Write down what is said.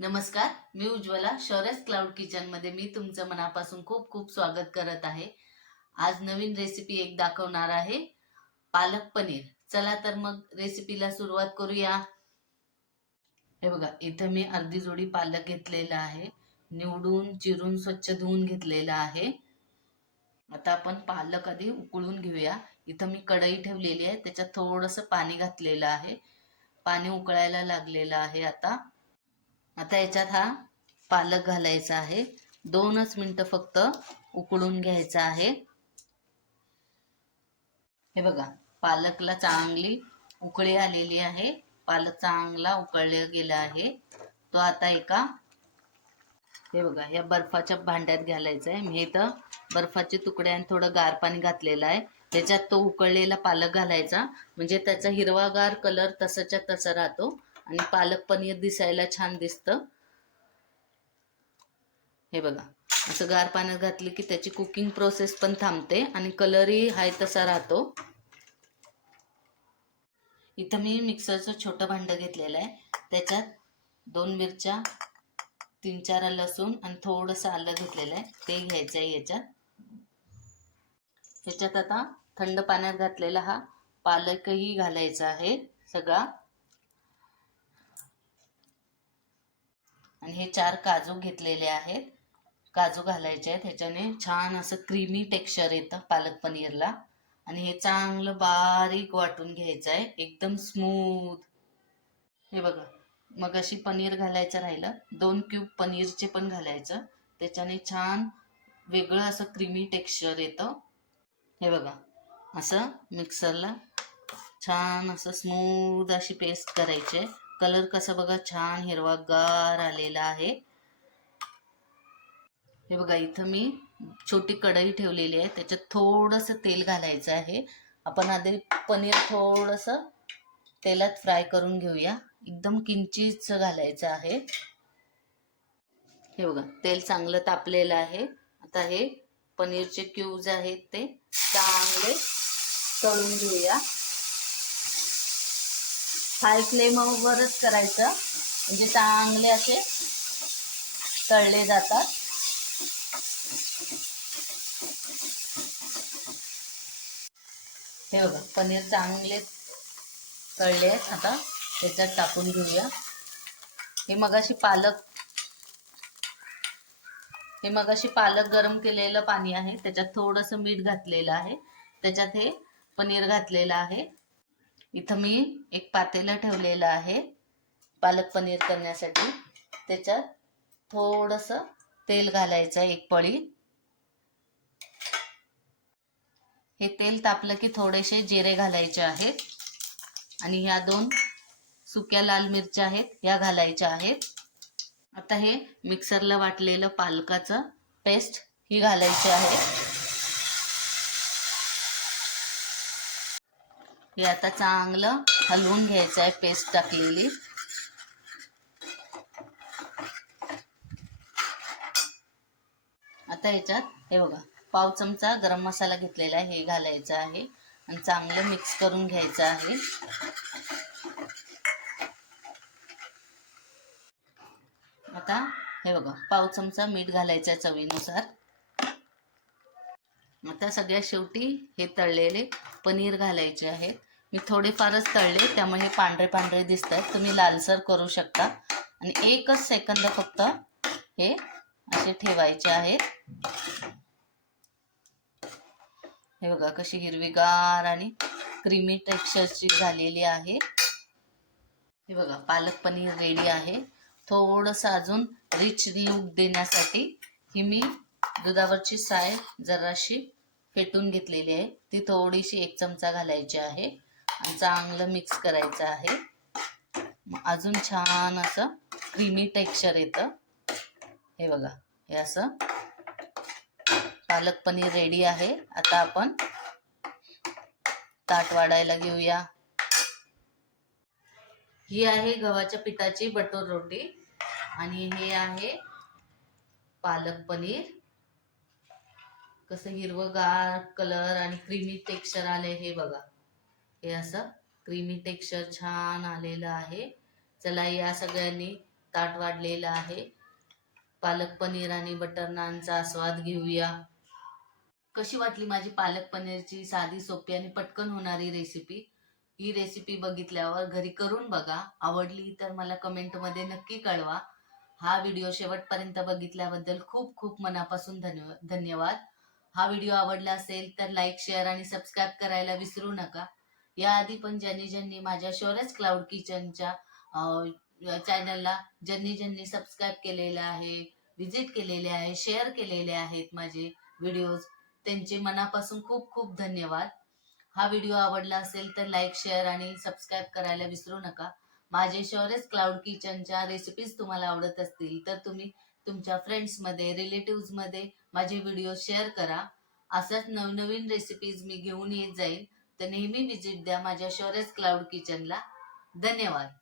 नमस्कार, मी Ujjwala शौर्यस cloud kitchen मध्ये मी तुमचं मनापासून खूप खूप स्वागत करत आहे. आज नवीन रेसिपी एक दाखवणार आहे, पालक पनीर. चला तर मग रेसिपीला सुरुवात करूया. हे बघा, इथं मी अर्धी जोडी पालक घेतलेला आहे. निवडून चिरून स्वच्छ धुवून घेतलेला आहे. आता आपण पालक आधी उकळून घेऊया. इथं मी कढई ठेवलेली आहे, त्याच्यात थोडंसं पाणी घातलेलं आहे. पाणी उकळायला लागलेलं आहे. आता याच्यात हा पालक घालायचा आहे. 2च मिनिटं फक्त उकळून घ्यायचा आहे. हे बघा, पालकला चांगली उकळी आलेली आहे. पालक चांगला उकळला गेला आहे. तो आता हे बघा, या बर्फाच्या भांड्यात घालायचा आहे. मी इथं बर्फाचे तुकडे आणि थोडं गार पाणी घातलेलं आहे. त्याच्यात तो उकळलेला पालक घालायचा, म्हणजे त्याचा हिरवागार कलर तसाच्या तसा राहतो आणि पालक पनीर दिसायला छान दिसतं. हे बघा, असं गार पाण्यात घातलं की त्याची कुकिंग प्रोसेस पण थांबते आणि कलरही हाय तसा राहतो. इथं मी मिक्सरचं छोटं भांडं घेतलेलं आहे. त्याच्यात 2 मिरच्या, 3-4 लसूण आणि थोडंसं आलं घेतलेलं आहे. ते घ्यायचं आहे याच्यात आता थंड पाण्यात घातलेला हा पालकही घालायचा आहे सगळा. आणि हे 4 काजू घेतलेले आहेत. काजू घालायचे आहेत. ह्याच्याने छान असं क्रीमी टेक्स्चर येतं पालक पनीरला. आणि हे चांगलं बारीक वाटून घ्यायचं आहे, एकदम स्मूथ. हे बघा, मग अशी पनीर घालायचं राहिलं, 2 क्यूब पनीरचे पण घालायचं. त्याच्याने छान वेगळं असं क्रीमी टेक्स्चर येतं. हे बघा, असं मिक्सरला छान असं स्मूथ अशी पेस्ट करायची आहे. कलर कसा बघा, छान हिरवागार आलेला आहे. हे बघा, इथं मी छोटी कढई ठेवलेली आहे. त्याच्यात थोडंसं तेल घालायचं आहे. आपण आधी पनीर थोडंसं तेलात फ्राय करून घेऊया. एकदम किंचित घालायचं आहे. हे बघा, तेल चांगलं तापलेलं आहे. आता हे पनीरचे क्यूब्स आहेत ते चांगले तळून घेऊया. हाय फ्लेमवरच करायचं, म्हणजे चांगले असे तळले जातात. हे बघा, पनीर चांगले तळले आहेत. आता त्याच्यात टाकून घेऊया. हे मगाशी पालक गरम केलेलं पाणी आहे. त्याच्यात थोडंसं मीठ घातलेलं आहे. त्याच्यात हे पनीर घातलेलं आहे. इथं मी एक पातेलं ठेवलेलं आहे पालक पनीर करण्यासाठी. त्याच्यात थोडंसं तेल घालायचं, एक पळी. हे तेल तापलं की थोडेसे जिरे घालायचे आहेत आणि ह्या 2 सुक्या लाल मिरच्या आहेत, ह्या घालायच्या आहेत. आता हे मिक्सरला वाटलेलं पालकाचं पेस्ट ही घालायची आहे. हे आता चांगलं हलवून घ्यायचं आहे पेस्ट टाकलेली. आता ह्याच्यात हे बघा, पाव चमचा गरम मसाला घेतलेला आहे, हे घालायचं आहे आणि चांगलं मिक्स करून घ्यायचं आहे. आता हे बघा, पाव चमचा मीठ घालायचं आहे चवीनुसार. आता सगळ्यात शेवटी हे तळलेले पनीर घालायचे आहे. मी थोडेफारच तळले, त्यामुळे हे पांढरे पांढरे दिसत आहेत. तुम्ही लालसर करू शकता. आणि 1च सेकंद फक्त हे असे ठेवायचे आहेत. हे बघा, कशी हिरवीगार आणि क्रीमी टेक्स्चरची झालेली आहे. हे बघा, पालक पनीर रेडी आहे. थोडंसं अजून रिच लुक देण्यासाठी ही मी दुधावरची साय जराशी फेटून घेतलेली आहे. ती थोडीशी 1 चमचा घालायची आहे आणि चांगलं मिक्स करायचं आहे. अजून छान असं क्रीमी टेक्स्चर येतं. हे बघा, हे असं पालक पनीर रेडी आहे. आता आपण ताट वाढायला घेऊया. ही आहे गव्हाच्या पिठाची बटर रोटी आणि हे आहे पालक पनीर. कसं हिरवगार कलर आणि क्रीमी टेक्स्चर आले, हे बघा. हे असं क्रीमी टेक्स्चर छान आलेलं आहे. चला, या सगळ्यांनी ताट वाढलेलं आहे. पालक पनीर आणि बटर नानचा आस्वाद घेऊया. कशी वाटली माझी पालक पनीरची साधी, सोपी आणि पटकन होणारी रेसिपी? ही रेसिपी बघितल्यावर घरी करून बघा. आवडली तर मला कमेंटमध्ये नक्की कळवा. हा व्हिडिओ शेवटपर्यंत बघितल्याबद्दल खूप खूप मनापासून धन्यवाद. हा व्हिडिओ आवडला असेल तर लाईक, शेअर आणि सबस्क्राईब करायला विसरू नका. याआधी पण ज्यांनी माझ्या शौर्यस क्लाउड किचनच्या चॅनलला ज्यांनी सबस्क्राईब केलेलं आहे, व्हिजिट केलेले आहे, शेअर केलेले आहेत माझे व्हिडिओज, त्यांचे मनापासून खूप खूप धन्यवाद. हा व्हिडिओ आवडला असेल तर लाईक, शेअर आणि सबस्क्राईब करायला विसरू नका. माझे शौर्यस क्लाउड किचनच्या रेसिपीज तुम्हाला आवडत असतील तर तुम्ही तुमच्या फ्रेंड्समध्ये, रिलेटिव्हजमध्ये माझे व्हिडिओ शेअर करा. असंच नवनवीन रेसिपीज मी घेऊन येत जाईल. तर नेहमी व्हिजिट द्या माझ्या शौर्यस क्लाउड किचनला. धन्यवाद.